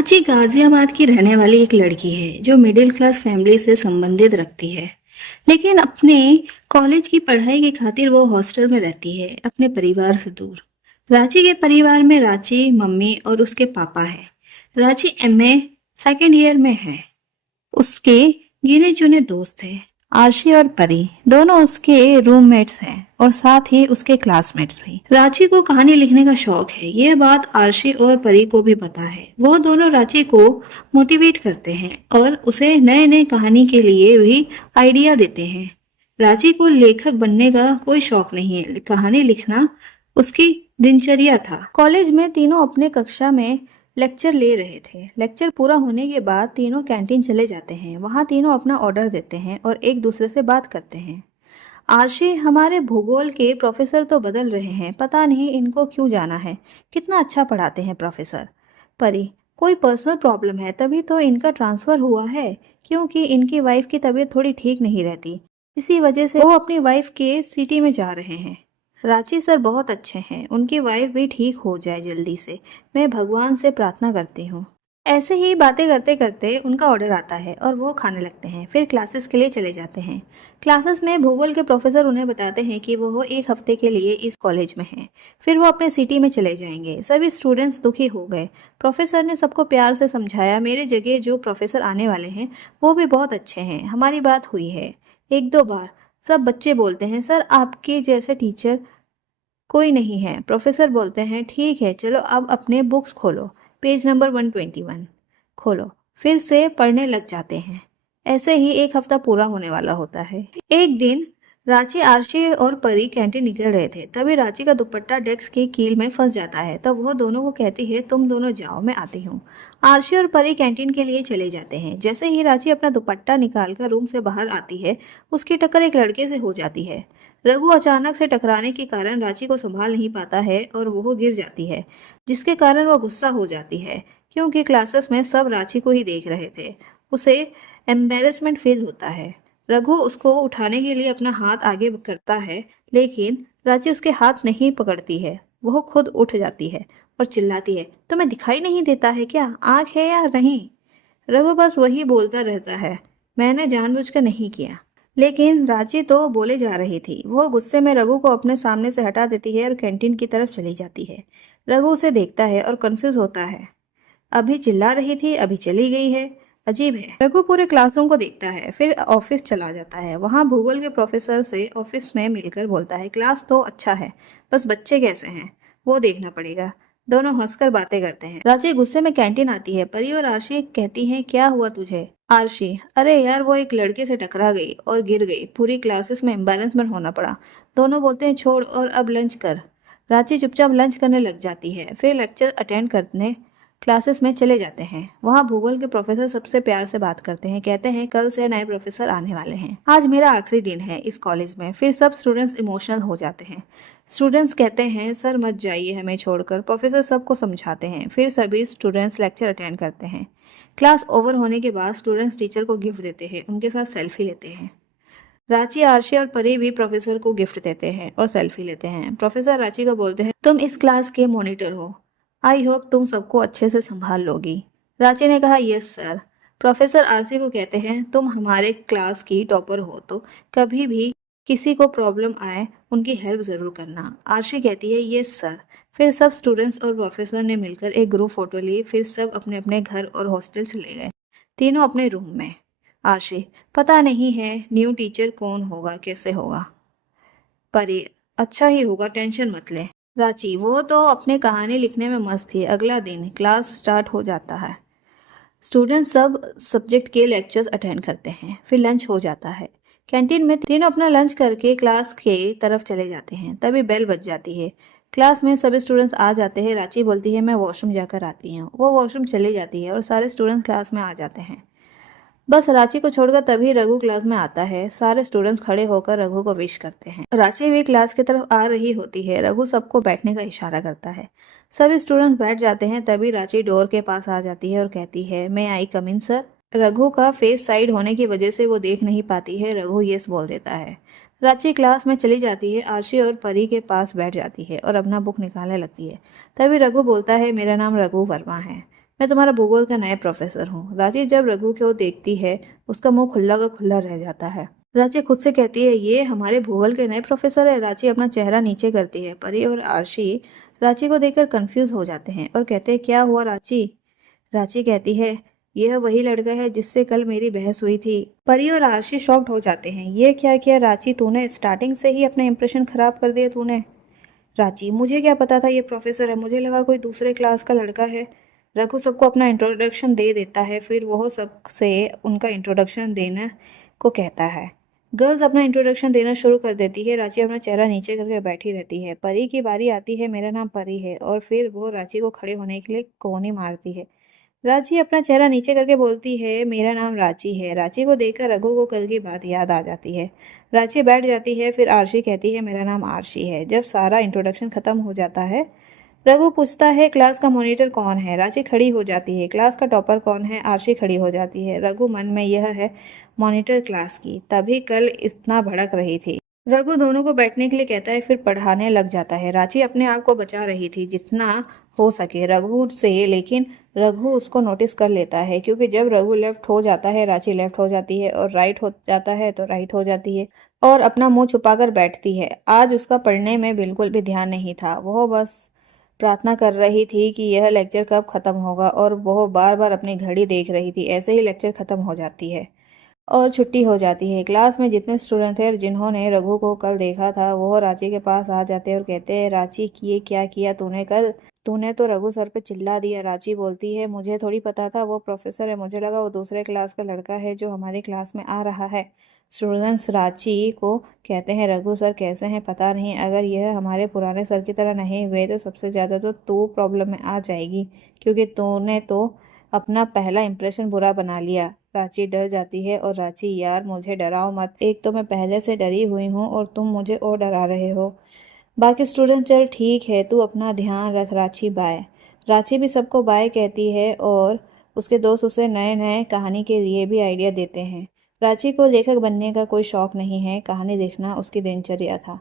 रांची गाजियाबाद की रहने वाली एक लड़की है जो मिडिल क्लास फैमिली से संबंधित रखती है। लेकिन अपने कॉलेज की पढ़ाई की खातिर वो हॉस्टल में रहती है, अपने परिवार से दूर। रांची के परिवार में रांची मम्मी और उसके पापा है। रांची एमए सेकेंड ईयर में है। उसके गिने चुने दोस्त हैं। आरशी और परी दोनों उसके रूममेट्स हैं और साथ ही उसके क्लासमेट्स भी। रांची को कहानी लिखने का शौक है, ये बात आरशी और परी को भी पता है। वो दोनों रांची को मोटिवेट करते हैं और उसे नए नए कहानी के लिए भी आइडिया देते हैं। रांची को लेखक बनने का कोई शौक नहीं है, कहानी लिखना उसकी दिनचर्या था। कॉलेज में तीनों अपने कक्षा में लेक्चर ले रहे थे। लेक्चर पूरा होने के बाद तीनों कैंटीन चले जाते हैं। वहाँ तीनों अपना ऑर्डर देते हैं और एक दूसरे से बात करते हैं। आरशी, हमारे भूगोल के प्रोफेसर तो बदल रहे हैं, पता नहीं इनको क्यों जाना है। कितना अच्छा पढ़ाते हैं प्रोफेसर। परी, कोई पर्सनल प्रॉब्लम है तभी तो इनका ट्रांसफ़र हुआ है, क्योंकि इनकी वाइफ की तबीयत थोड़ी ठीक नहीं रहती, इसी वजह से वो अपनी वाइफ के सिटी में जा रहे हैं। रांची सर बहुत अच्छे हैं, उनकी वाइफ भी ठीक हो जाए जल्दी से, मैं भगवान से प्रार्थना करती हूँ। ऐसे ही बातें करते करते उनका ऑर्डर आता है और वो खाने लगते हैं। फिर क्लासेस के लिए चले जाते हैं। क्लासेस में भूगोल के प्रोफेसर उन्हें बताते हैं कि वो एक हफ्ते के लिए इस कॉलेज में हैं, फिर वो अपने सिटी में चले जाएंगे। सभी स्टूडेंट्स दुखी हो गए। प्रोफेसर ने सबको प्यार से समझाया, मेरे जगह जो प्रोफेसर आने वाले हैं वो भी बहुत अच्छे हैं, हमारी बात हुई है एक दो बार। सब बच्चे बोलते हैं, सर आपके जैसे टीचर कोई नहीं है। प्रोफेसर बोलते हैं, ठीक है चलो अब अपने बुक्स खोलो, पेज नंबर 121 खोलो। फिर से पढ़ने लग जाते हैं। ऐसे ही एक हफ्ता पूरा होने वाला होता है। एक दिन रांची, आरशी और परी कैंटीन निकल रहे थे, तभी रांची का दुपट्टा डेस्क की कील में फंस जाता है। तब वो दोनों को कहती है, तुम दोनों जाओ, मैं आती हूँ। आरशी और परी कैंटीन के लिए चले जाते हैं। जैसे ही रांची अपना दुपट्टा निकालकर रूम से बाहर आती है, उसकी टक्कर एक लड़के से हो जाती है। रघु अचानक से टकराने के कारण रांची को संभाल नहीं पाता है और वो गिर जाती है, जिसके कारण वो गुस्सा हो जाती है, क्योंकि क्लासेस में सब रांची को ही देख रहे थे। उसे एम्बेरसमेंट फील होता है। रघु उसको उठाने के लिए अपना हाथ आगे करता है, लेकिन रांची उसके हाथ नहीं पकड़ती है। वह खुद उठ जाती है और चिल्लाती है, तुम्हें दिखाई नहीं देता है क्या, आँख है या नहीं? रघु बस वही बोलता रहता है, मैंने जानबूझकर नहीं किया। लेकिन रांची तो बोले जा रही थी। वो गुस्से में रघु को अपने सामने से हटा देती है और कैंटीन की तरफ चली जाती है। रघु उसे देखता है और कंफ्यूज होता है, अभी चिल्ला रही थी, अभी चली गई है, अजीब है। रघु पूरे क्लासरूम को देखता है, फिर ऑफिस चला जाता है। वहाँ भूगोल के प्रोफेसर से ऑफिस में मिलकर बोलता है, क्लास तो अच्छा है, बस बच्चे कैसे हैं वो देखना पड़ेगा। दोनों हंसकर बातें करते हैं। रांची गुस्से में कैंटीन आती है। परी और आरशी कहती हैं, क्या हुआ तुझे? आरशी, अरे यार वो एक लड़के से टकरा गई और गिर गई, पूरी क्लासेस में एम्बैरेसमेंट होना पड़ा। दोनों बोलते हैं, छोड़ और अब लंच कर। रांची चुपचाप लंच करने लग जाती है। फिर लेक्चर अटेंड करने क्लासेस में चले जाते हैं। वहाँ भूगोल के प्रोफेसर सबसे प्यार से बात करते हैं, कहते हैं कल से नए प्रोफेसर आने वाले हैं, आज मेरा आखिरी दिन है इस कॉलेज में। फिर सब स्टूडेंट्स इमोशनल हो जाते हैं। स्टूडेंट्स कहते हैं, सर मत जाइए हमें छोड़कर। प्रोफेसर सबको समझाते हैं। फिर सभी स्टूडेंट्स लेक्चर अटेंड करते हैं। क्लास ओवर होने के बाद स्टूडेंट्स टीचर को गिफ्ट देते हैं, उनके साथ सेल्फी लेते हैं। रांची, आरशी और परी भी प्रोफेसर को गिफ्ट देते हैं और सेल्फी लेते हैं। प्रोफेसर रांची को बोलते हैं, तुम इस क्लास के मॉनिटर हो, आई होप तुम सबको अच्छे से संभाल लोगी। रांची ने कहा, यस सर। प्रोफेसर आरसी को कहते हैं, तुम हमारे क्लास की टॉपर हो तो कभी भी किसी को प्रॉब्लम आए उनकी हेल्प ज़रूर करना। आरशी कहती है, यस सर। फिर सब स्टूडेंट्स और प्रोफेसर ने मिलकर एक ग्रुप फोटो ली। फिर सब अपने अपने घर और हॉस्टल चले गए, तीनों अपने रूम में। आरशी, पता नहीं है न्यू टीचर कौन होगा, कैसे होगा। परी, अच्छा ही होगा, टेंशन मत ले। रांची, वो तो अपने कहानी लिखने में मस्त थी। अगला दिन क्लास स्टार्ट हो जाता है। स्टूडेंट सब सब्जेक्ट के लेक्चर्स अटेंड करते हैं। फिर लंच हो जाता है। कैंटीन में तीनों अपना लंच करके क्लास के तरफ चले जाते हैं। तभी बेल बज जाती है। क्लास में सभी स्टूडेंट्स आ जाते हैं। रांची बोलती है, मैं वॉशरूम जाकर आती हूँ। वो वॉशरूम चली जाती है और सारे स्टूडेंट्स क्लास में आ जाते हैं। बस रांची को छोड़कर तभी रघु क्लास में आता है। सारे स्टूडेंट्स खड़े होकर रघु को विश करते हैं। रांची भी क्लास की तरफ आ रही होती है। रघु सबको बैठने का इशारा करता है। सभी स्टूडेंट्स बैठ जाते हैं। तभी रांची डोर के पास आ जाती है और कहती है, मैं आई कम इन सर। रघु का फेस साइड होने की वजह से वो देख नहीं पाती है। रघु यस बोल देता है। रांची क्लास में चली जाती है। आरशी और परी के पास बैठ जाती है और अपना बुक निकालने लगती है। तभी रघु बोलता है, मेरा नाम रघु वर्मा है, मैं तुम्हारा भूगोल का नया प्रोफेसर हूँ। रांची जब रघु को देखती है, उसका मुंह खुला का खुला रह जाता है। रांची खुद से कहती है, ये हमारे भूगोल के नए प्रोफेसर है। रांची अपना चेहरा नीचे करती है। परी और आरशी रांची को देखकर कंफ्यूज हो जाते हैं और कहते हैं, क्या हुआ रांची? रांची कहती है, यह वही लड़का है जिससे कल मेरी बहस हुई थी। परी और आरशी शॉक्ड हो जाते हैं। ये क्या किया रांची तूने? स्टार्टिंग से ही अपना इंप्रेशन खराब कर दिया तूने। रांची, मुझे क्या पता था ये प्रोफेसर है, मुझे लगा कोई दूसरे क्लास का लड़का है। रघु सबको अपना इंट्रोडक्शन दे देता है, फिर वह सबसे उनका इंट्रोडक्शन देने को कहता है। गर्ल्स अपना इंट्रोडक्शन देना शुरू कर देती है। रांची अपना चेहरा नीचे करके बैठी रहती है। परी की बारी आती है, मेरा नाम परी है, और फिर वो रांची को खड़े होने के लिए कोहनी मारती है। रांची अपना चेहरा नीचे करके बोलती है, मेरा नाम रांची है। रांची को देखकर रघु को कल की बात याद आ जाती है। रांची बैठ जाती है। फिर आरशी कहती है, मेरा नाम आरशी है। जब सारा इंट्रोडक्शन खत्म हो जाता है, रघु पूछता है, क्लास का मॉनिटर कौन है? रांची खड़ी हो जाती है। क्लास का टॉपर कौन है? आरशी खड़ी हो जाती है। रघु मन में, यह है मॉनिटर क्लास की, तभी कल इतना भड़क रही थी। रघु दोनों को बैठने के लिए कहता है, फिर पढ़ाने लग जाता है। रांची अपने आप को बचा रही थी जितना हो सके रघु से, लेकिन रघु उसको नोटिस कर लेता है, क्योंकि जब रघु लेफ्ट हो जाता है, रांची लेफ्ट हो जाती है, और राइट हो जाता है तो राइट हो जाती है, और अपना मुंह छुपाकर बैठती है। आज उसका पढ़ने में बिल्कुल भी ध्यान नहीं था। वह बस प्रार्थना कर रही थी कि यह लेक्चर कब खत्म होगा, और वह बार बार अपनी घड़ी देख रही थी। ऐसे ही लेक्चर खत्म हो जाती है और छुट्टी हो जाती है। क्लास में जितने स्टूडेंट थे जिन्होंने रघु को कल देखा था, वो रांची के पास आ जाते हैं और कहते हैं, रांची, ये क्या किया तूने कल? तूने तो रघु सर पे चिल्ला दिया। रांची बोलती है, मुझे थोड़ी पता था वो प्रोफेसर है, मुझे लगा वो दूसरे क्लास का लड़का है जो हमारी क्लास में आ रहा है। स्टूडेंट्स रांची को कहते हैं, रघु सर कैसे हैं पता नहीं, अगर यह हमारे पुराने सर की तरह नहीं हुए तो सबसे ज़्यादा तो तू प्रॉब्लम में आ जाएगी, क्योंकि तूने तो अपना पहला इंप्रेशन बुरा बना लिया। रांची डर जाती है और रांची, यार मुझे डराओ मत, एक तो मैं पहले से डरी हुई हूँ और तुम मुझे और डरा रहे हो। बाकी स्टूडेंट, चल ठीक है, तू अपना ध्यान रख। रांची बाय। रांची भी सबको बाय कहती है और उसके दोस्त उसे नए नए कहानी के लिए भी आइडिया देते हैं। रांची को लेखक बनने का कोई शौक नहीं है, कहानी लिखना उसकी दिनचर्या था।